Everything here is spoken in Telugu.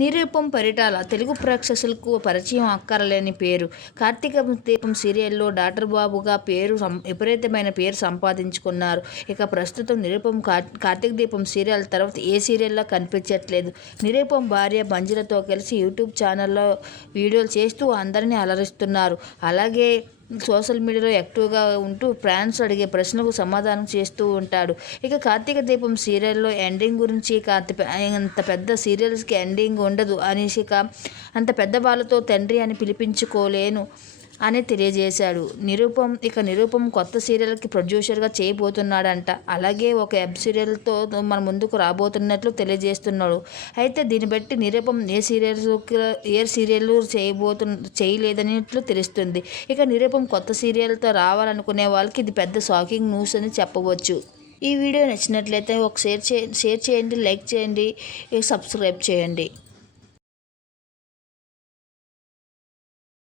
నిరూపం పరిటాల తెలుగు ప్రేక్షకులకు పరిచయం అక్కరలేని పేరు. కార్తీక దీపం సీరియల్లో డాక్టర్ బాబుగా పేరు విపరీతమైన పేరు సంపాదించుకున్నారు. ఇక ప్రస్తుతం నిరూపం కార్తీక దీపం సీరియల్ తర్వాత ఏ సీరియల్లో కనిపించట్లేదు. నిరూపం భార్య మంజులతో కలిసి యూట్యూబ్ ఛానల్లో వీడియోలు చేస్తూ అందరినీ అలరిస్తున్నారు. అలాగే సోషల్ మీడియాలో యాక్టివ్గా ఉంటూ ఫ్యాన్స్ అడిగే ప్రశ్నలకు సమాధానం చేస్తూ ఉంటాడు. ఇక కార్తీక దీపం సీరియల్లో ఎండింగ్ గురించి అంత పెద్ద సీరియల్స్కి ఎండింగ్ ఉండదు అనేసి అంత పెద్ద వాళ్ళతో తండ్రి అని పిలిపించుకోలేను. అని తెలియజేశాడు. నిరూపం ఇక నిరూపం కొత్త సీరియల్కి ప్రొడ్యూసర్గా చేయబోతున్నాడంట. అలాగే ఒక వెబ్ సీరియల్తో మన ముందుకు రాబోతున్నట్లు తెలియజేస్తున్నాడు. అయితే దీన్ని బట్టి నిరూపం ఏ సీరియల్స్ ఏ సీరియల్ చేయబోతు చేయలేదనేట్లు తెలుస్తుంది. ఇక నిరూపం కొత్త సీరియల్తో రావాలనుకునే వాళ్ళకి ఇది పెద్ద షాకింగ్ న్యూస్ అని చెప్పవచ్చు. ఈ వీడియో నచ్చినట్లయితే ఒక షేర్ చే షేర్ చేయండి లైక్ చేయండి సబ్స్క్రైబ్ చేయండి.